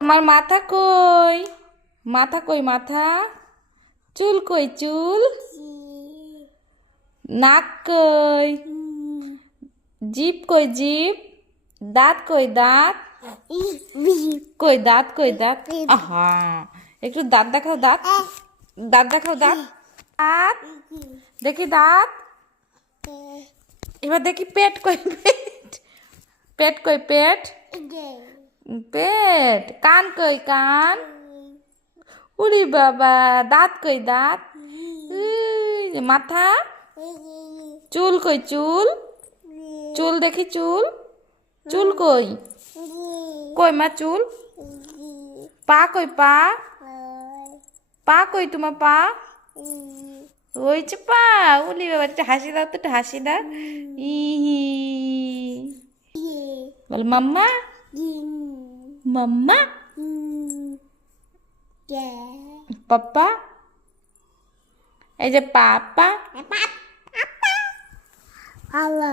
আমার মাথা কই? মাথা কই? মাথা চুল কই? চুল নাক কই? জিভ কই? জিভ দাঁত কই? দাঁত কই? দাঁত কই? দাঁত আহা একটু দাঁত দেখাও। দাঁত দাঁত দেখাও। দাঁত দাঁত দেখি দাঁত। এবার দেখি পেট কই? পেট পেট কই? পেট পেট কান কই? কান উরি বাবা দাঁত কই? দাঁত মাথা চুল কই? চুল চুল দেখি। চুল চুল কই? কই মা চুল? পা কই? পা পা কই? তোমার পা হয়েছে পা। উলি বাবা একটু হাসি দাও তো। একটু হাসি দাও। ইহি বল মাম্মা মাম্মা পাপ্পা। এই যে পাপা। Hello.